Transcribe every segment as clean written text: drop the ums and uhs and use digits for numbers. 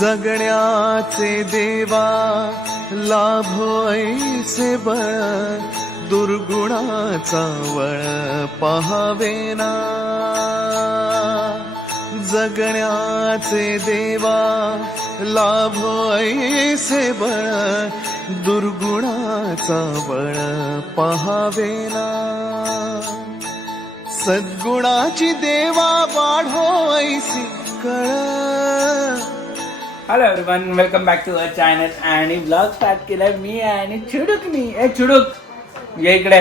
जगण्याचे देवा लाभो ऐसे बळ, दुर्गुणाचा वळ पहावेना. जगण्याचे देवा लाभो ऐसे बळ, दुर्गुणाचा बळ पहावेना. सद्गुणाची देवा वाढो ऐसी कळ. Hello everyone, welcome back to our channel. आणि ब्लॉग स्टार्ट केलाय मी आणि चिडूकनी. चिडूक ये इकडे,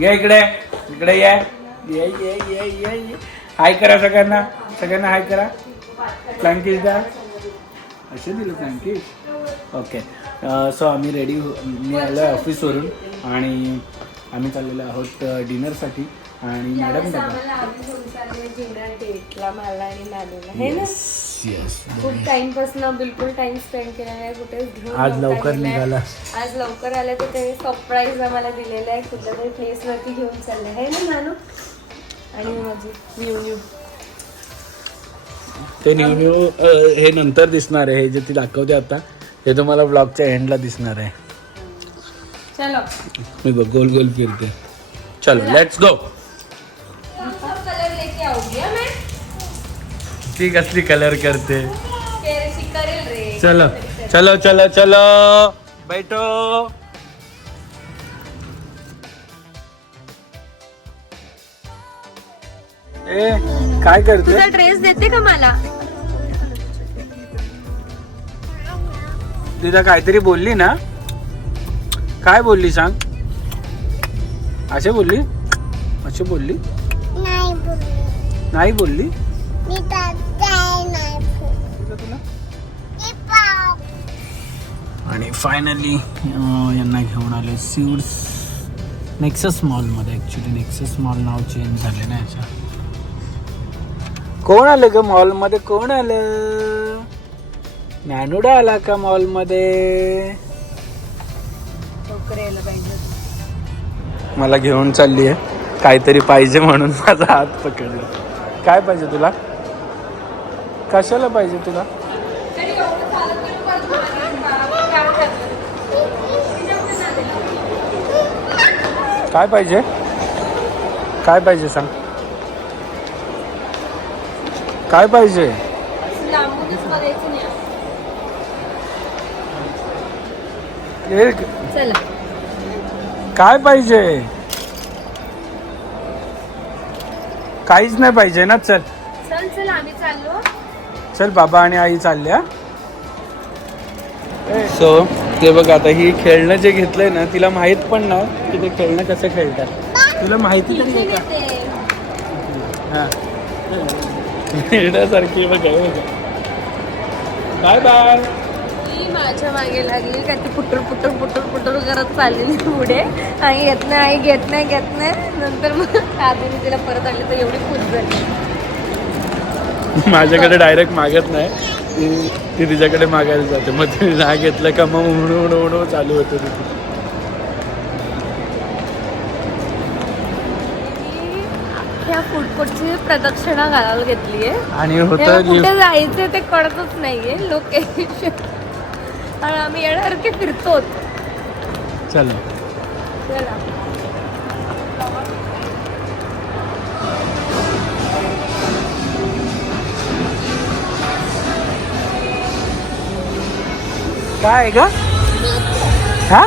ये इकडे, इकडे ये ये ये ये ये ये. हाय करा सगळ्यांना, सगळ्यांना हाय करा. फ्लँकीज द्या. असे दिलं फ्लँकीज. ओके, सो आम्ही रेडी, मी आलो आहे ऑफिसवरून आणि आम्ही चाललेलो आहोत डिनरसाठी. आणि मॅडम खूप टाइम पासून बिलकुल टाइम स्पेंड केला नाही, कुठेच घेऊन आज लवकर निघाला. आज लवकर आले तर ते सरप्राईज आम्हाला दिलेलं आहे, कुठल्या तरी प्लेस वरती घेऊन चालले आहे ना नानू. आणि माझी न्यू ते न्यू हे नंतर दिसणार आहे. हे जे ती दाखवते आता हे तुम्हाला ब्लॉगच्या एंडला दिसणार आहे. चलो मी बघ गोल गोल फिरते. चलो लेट्स गो. कलर लेके आओगी मैं. ती कसली कलर करते. करेल रे. चलो चलो चलो चलो बैठो. ए काय करते. तुझा ड्रेस देते का मला. तिला काहीतरी बोलली ना. काय बोलली सांग. असे बोलली, असे बोलली. नाही बोलली. आणि फायनली यांना घेऊन आले सीड्स नेक्सस मॉलमध्ये. ॲक्च्युली नेक्सस मॉल नाव चेंज झाले ना याचं. कोण आलं ग मॉलमध्ये. कोण आलं. नॅनुडा आला का मॉलमध्ये. मला घेऊन चालली आहे. काहीतरी पाहिजे म्हणून माझा हात पकडला. काय पाहिजे तुला. कशाला पाहिजे तुला. काय पाहिजे. काय पाहिजे सांग. काय पाहिजे. काय पाहिजे. काहीच नाही पाहिजे ना. चल चल चल आम्ही चाललो. चल बाबा आणि आई चालल्या. सो ते बघ आता ही खेळणं जे घेतलंय ना तिला माहित पण ना की ते खेळणं कसं खेळतात. तुला माहिती तरी का. हा खेळण्यासारखी बघ. Bye bye. मी माझ्या मागे लागली का ती पुटर पुटर पुटर पुटर करत चाललेली पुढे. आई घेत नाही, आई घेत नाही, घेत नाही. नंतर मग आधीने तिला परत आली तर एवढी खुश झाली. माझ्याकडे डायरेक्ट मागत नाही ती तिच्याकडे मागायला जाते. मग तिने ना घेतलं का मग म्हणू चालू होतं तिथे. ह्या फूड कोर्टची प्रदक्षिणा घालायला घेतली आहे आणि कुठे होतं जायचं ते कळतच नाहीये लोकेशन. आणि आम्ही येण्यासारखे फिरतो. चलो चला काय ग. हा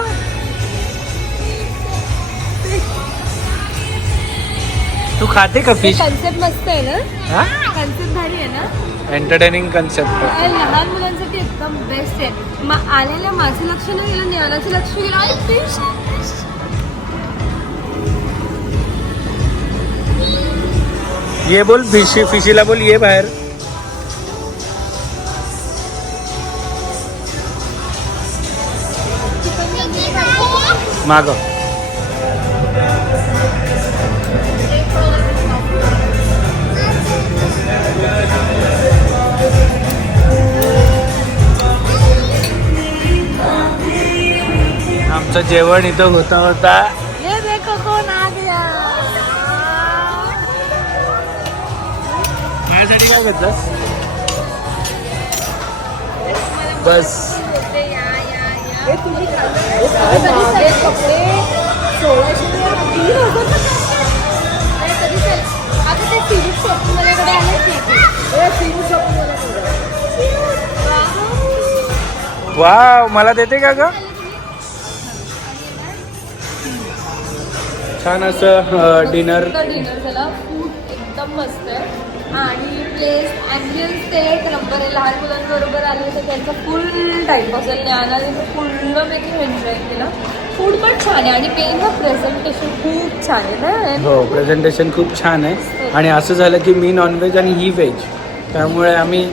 तू खाते का फिश. कन्सेप्ट मस्त आहे ना. हा कन्सेप्ट भारी आहे ना. Entertaining concept. लहान मुलांसाठी एकदम बेस्ट आहे. आलेल्या माझं लक्ष नाही गेलं, निहालाचं लक्ष गेलं. आणि फिश ये बोल. फिशीला बोल ये बाहेर. माग आमचं जेवण इथं होता. ये देखो कोण आ गया. माझ्यासाठी काय घेतलंस. बस हे तुम्ही कपडे 1600 आता ते सिरीज शॉपिंग वाल्याकडे आले वाव, मला देते का ग? छान असं डिनर झाला. फूड एकदम मस्त आहे आणि प्लेस ॲम्बियन्स ते एक नंबर आहे. लहान मुलांबरोबर आले तर त्यांचा फुल टाईम असेल. ज्ञानाने पूर्णपैकी एन्जॉय केलं. फूड पण छान आहे आणि मेन हा प्रेझेंटेशन खूप छान आहे ना. हो, प्रेझेंटेशन खूप छान आहे. आणि असं झालं की मी नॉनव्हेज आणि ही व्हेज, त्यामुळे आम्ही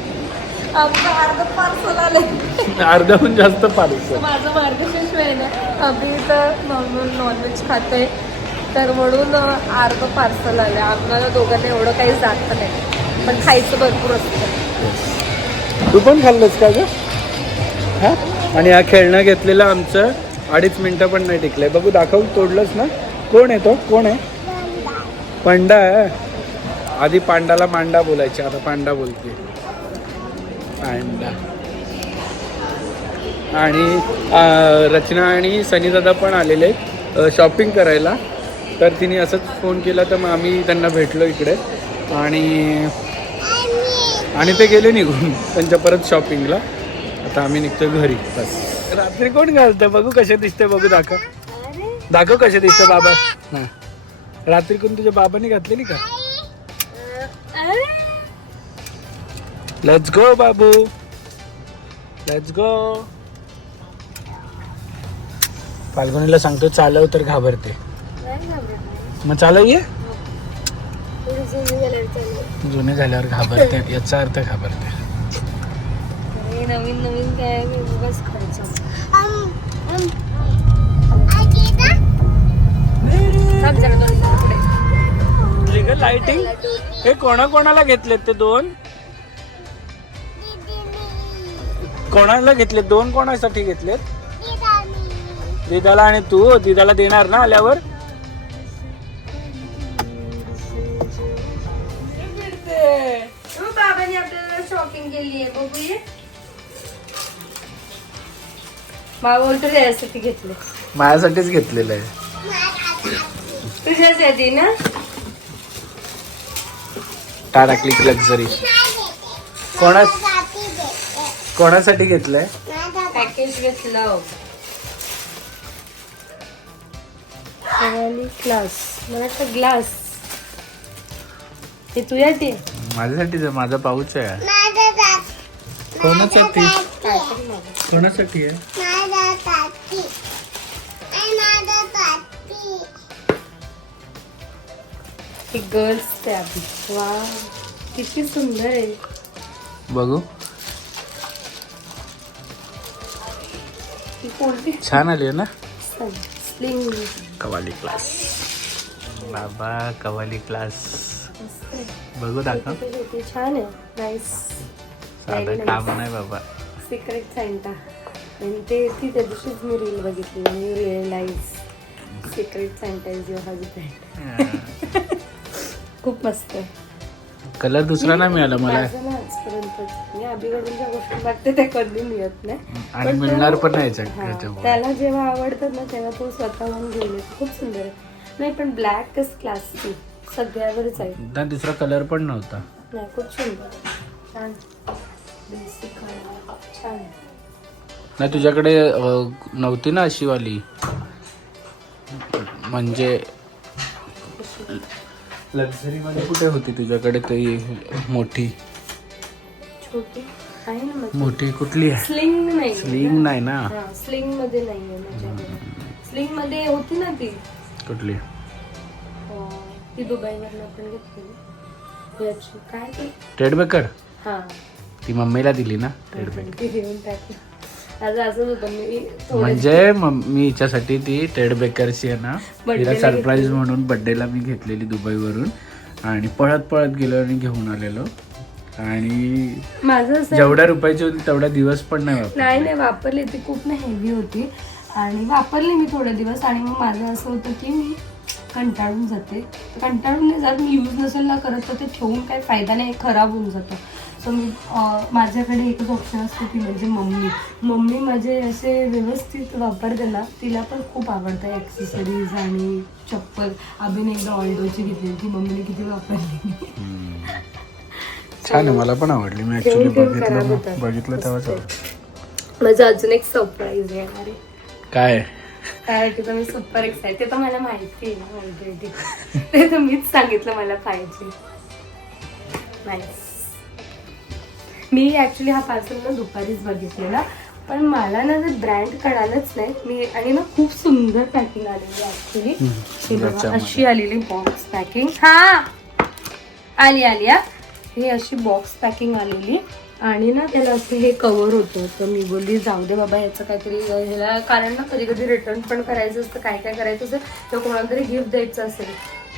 आमचं अर्ध पार्सल आलं. अर्ध्याहून जास्त पार्सल. माझं मार्गशीर्ष आहे ना, आम्ही तर नॉनव्हेज खाते तर म्हणून अर्ध पार्सल आलं. आम्हाला दोघांना एवढं काही जात नाही, पण खायचं भरपूर असतं. तू पण खाल्लंस का ग? हा. आणि हा खेळणं घेतलेलं आमचं 2.5 मिनिटं पण नाही टिकलंय. बघू, दाखव, तोडलंस ना. कोण आहे तो? कोण आहे? पांडा आहे. आधी पांडाला मांडा बोलायचे, आता पांडा बोलते. पांडा. आणि रचना आणि सनीदादा पण आलेले आहेत शॉपिंग करायला. तर तिने असंच फोन केला तर मग आम्ही त्यांना भेटलो इकडे आणि ते गेले निघून त्यांच्या परत शॉपिंगला. आता आम्ही निघतो घरी. बस. रात्री कोण घालतं? बघू कसे दिसते. बघू, दाखव कसे दिसते बाबा. हां, रात्री कोण तुझ्या बाबांनी घातलेली का? Let's go Babu, let's go. फाल्गुनीला सांगतो चालव तर घाबरते. मग चालव ये. जुने झाल्यावर घाबरते, याचा अर्थ घाबरते. नवीन नवीन काय बस खायचं. लिगल लाइटिंग हे कोणाकोणाला घेतलेत ते दोन? कोणाला घेतलेत दोन? कोणासाठी घेतलेत? दिदाला आणि तू. दिदाला देणार ना आल्यावर? बाबांनी आपल्याला शॉपिंग केली आहे. बघूया. बाबा बोलतो त्यासाठी घेतले. माझ्यासाठीच घेतलेलं आहे. तुझ्यासाठी ना. Tata click luxury. कोणासाठी घेतलंय? पॅकेज घेतलं. ग्लास. मला वाटतं ग्लास हे तुझ्यासाठी. माझ्यासाठीच आहे. माझा पाऊच आहे. कोणासाठी? कोणासाठी आहे? Girls tab. वा, किती सुंदर आहे. बघू, ही कोणती छान आली आहे ना. स्लिंग. कवाली क्लास. बाबा कवाली क्लास. बघू, दाखव. छान आहे. नाईस. साधं काम नाही बाबा. Secret Santa. आणि ते ती त्या दिवशीच मी रील बघितली आणि you realize secret Santa is your husband. खूप मस्त आहे. कलर दुसरा नाही मिळाला मला. आजपर्यंत मी अभिकडून ज्या गोष्टी बघते त्या कधी मिळत नाही आणि मिळणार पण नाही. त्याला जेव्हा आवडतात ना तेव्हा तो स्वतःहून घेऊन येतो. खूप सुंदर आहे. नाही पण ब्लॅक क्लासची सगळ्यावरच आहे. दुसरा कलर पण नव्हता. नाही, खूप सुंदर. छान. बेसिक छान आहे. नाही, तुझ्याकडे नव्हती ना अशी वाली, म्हणजे लक्झरी मध्ये कुठे होती तुझ्याकडे? ती मोठी छोटी आहे ना. मोठी कुठली आहे? स्लिंग नाही. स्लिंग नाही ना. स्लिंग मध्ये नाहीये माझ्याकडे. स्लिंग मध्ये होती ना ती. कुठली? ती दुबईवरून आपण घेतली. याची काय ती? टेडबेकर. हा, ती मम्मीला दिली ना टेडबेकर. ती घेऊन टाकली. असंच होतं. मी म्हणजे मी हिच्यासाठी ती टेडबेकरची आहे ना, तिला सरप्राईज म्हणून बर्थडेला मी घेतलेली दुबईवरून. आणि पळत पळत गेलो आणि घेऊन आलेलो. आणि माझं जेवढ्या रुपयाची होती तेवढा दिवस पण नाही वापरली. ती खूप ना हेवी होती आणि वापरली मी थोडे दिवस. आणि मग माझं असं होतं की मी कंटाळून जाते. कंटाळून नाही जात, मी यूज नसेल ना करत तर ते ठेवून काही फायदा नाही, खराब होऊन जातं. सो मी माझ्याकडे एकच ऑप्शन असतो ती म्हणजे मम्मी माझे असे व्यवस्थित वापरते ना, तिला पण खूप आवडतं ॲक्सेसरीज आणि चप्पल. अभिने एकदा ऑल्डोची घेतली ती मम्मीने किती वापरली. छान आहे, मला पण आवडली. मी ऍक्च्युली बघितलं तेव्हा. माझं अजून एक सरप्राईज आहे. अरे काय तर मी सुपर एक्साइटेड. ते तर मला माहिती आहे ना ऑलरेडी. ते तर मीच सांगितलं मला पाहिजे. नाईस. मी ऍक्च्युली हा पार्सल ना दुपारीच बघितलेला, पण मला ना ते ब्रँड कळालंच नाही. मी आणि ना खूप सुंदर पॅकिंग आलेली ऍक्च्युली. अशी आलेली बॉक्स पॅकिंग. हा आली ही अशी बॉक्स पॅकिंग आलेली. आणि ना त्याला असं हे कव्हर होतं. तर मी बोलली जाऊ दे बाबा ह्याचं काहीतरी ह्याला, कारण ना कधी कधी रिटर्न पण करायचं असतं, काय करायचं असेल तर कोणाला तरी गिफ्ट द्यायचं असेल,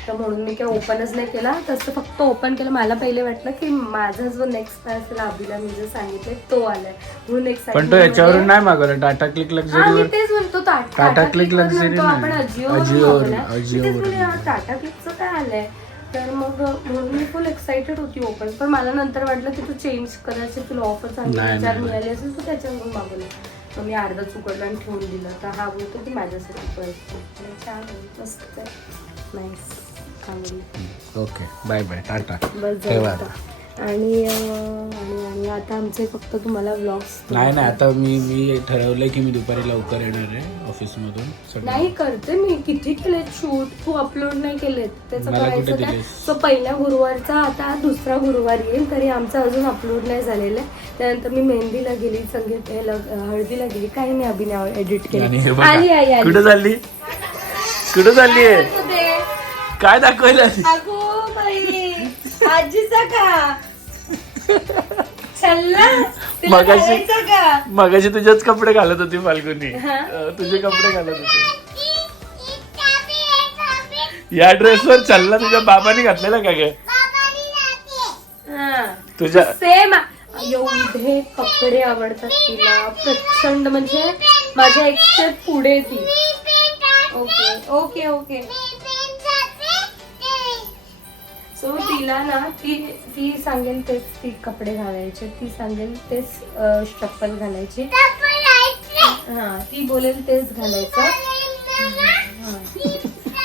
तर म्हणून मी काय ओपनच नाही केला. तसं फक्त ओपन केलं. मला पहिले वाटलं की माझा जो नेक्स्ट असेल अभिला मी जे सांगितलं तो आलाय म्हणून पण तो याच्यावरून नाही मागवला. टाटा क्लिक लक्झरीवर. तेच म्हणतो टाटा क्लिक लक्झरी आपण अजिओवर. टाटा क्लिकचं काय आलंय. तर मग म्हणून मी फुल एक्साइटेड होती ओपन. पण मला नंतर वाटलं की तू चेंज कदाचित तुला ऑफर चांगली मिळाली असेल तर त्याच्यावरून मागवलं. मग मी अर्धा चुकडला आणि ठेवून दिलं. तर हा बोलतो की माझ्यासाठी पर्स छान मस्त nice. Okay bye bye tata. बस आणि आता आमचे फक्त तुम्हाला व्लॉग्स नाही आता मी ठरवलंय की मी दुपारी लवकर येणार आहे ऑफिसमधून. नाही करते मी. किती केलेत शूट, तू अपलोड नाही केलेत. त्याचं करायचं काय. तो पहिल्या गुरुवारचा आता दुसरा गुरुवार येईल तरी आमचा अजून अपलोड नाही झालेला आहे. त्यानंतर मी मेहंदीला गेली, संगीत हळदीला गेली, काही नाही अभिनय एडिट केली. आली कुठं चालली आहे काय दाखवायला. आजीचा का मगाशी तुझेच कपडे घालत होती फाल्गुनी. तुझे कपडे घालत होते. या ड्रेसवर चल्ला तुझ्या बाबांनी घातलेला का ग. तुझ्या सेम एवढे कपडे आवडतात तिला प्रचंड. म्हणजे माझ्या एक्सच्या पुढे ती. ओके ओके सो तिला ना ती सांगेल तेच ती कपडे घालायचे, ती सांगेल तेच चप्पल घालायची. हा ती बोलेल तेच घालायचं.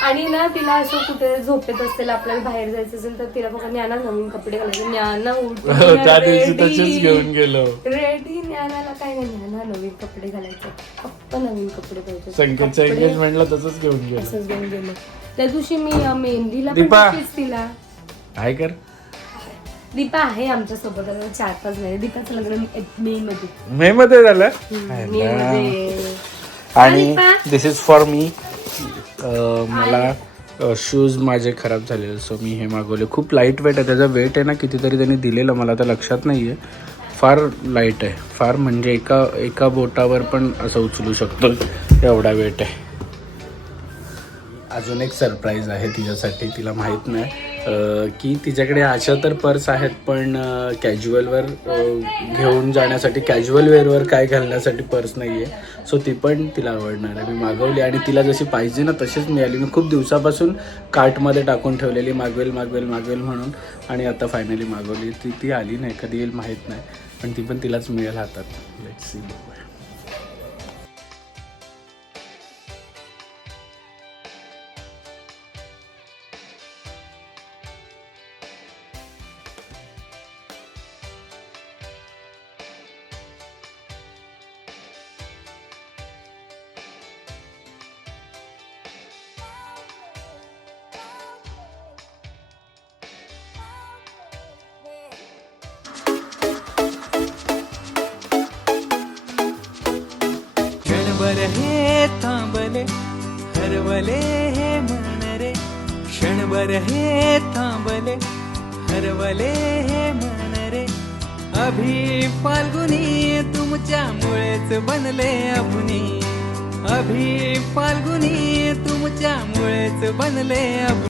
आणि ना तिला असं कुठे झोपेत असेल, आपल्याला बाहेर जायचं असेल तर तिला बघा ज्ञाना नवीन कपडे घालायचे. ज्ञाना त्या दिवशी तसेच घेऊन गेलो. रेडी. ज्ञानाला काय नाही, ज्ञाना नवीन कपडे घालायचे, फक्त नवीन कपडे पाहिजे. संकेतच्या एंगेजमेंटला तसंच घेऊन गेलो. असंच घेऊन गेलो. त्या दिवशी मी मेहंदीला तिला काय कर. दीपा आहे आमच्या सोबत 4-5 महिने. दीपाचं लग्न मे मध्ये झालं. आणि दिस इज फॉर मी. मला शूज माझे खराब झालेले सो मी हे मागवले. खूप लाईट वेट आहे. त्याचा वेट आहे ना कितीतरी त्यांनी दिलेलं, मला तर लक्षात नाही आहे. फार लाईट आहे, फार म्हणजे एका बोटावर पण असं उचलू शकतो एवढा वेट आहे. अजून एक सरप्राईज आहे तिच्यासाठी. तिला माहीत नाही की तिच्याकडे अशा तर पर्स आहेत पण कॅज्युअलवर घेऊन जाण्यासाठी, कॅज्युअल वेअरवर काय घालण्यासाठी पर्स नाही आहे. सो ती पण तिला आवडणार आहे. मी मागवली आणि तिला जशी पाहिजे ना तशीच मिळाली. मी खूप दिवसापासून कार्टमध्ये टाकून ठेवलेली मागवेल म्हणून, आणि आता फायनली मागवली. ती आली नाही, कधी येईल माहीत नाही, पण ती पण तिलाच मिळेल हातात. Let's see. क्षणभर हे थांबले हरवले हे मन रे. क्षणभर हे थांबले हरवले हे मन रे. अभि फाल्गुनी तुमच्यामुळेच बनले अभुनी. अभि फाल्गुनी तुमच्यामुळेच बनले अभुनी.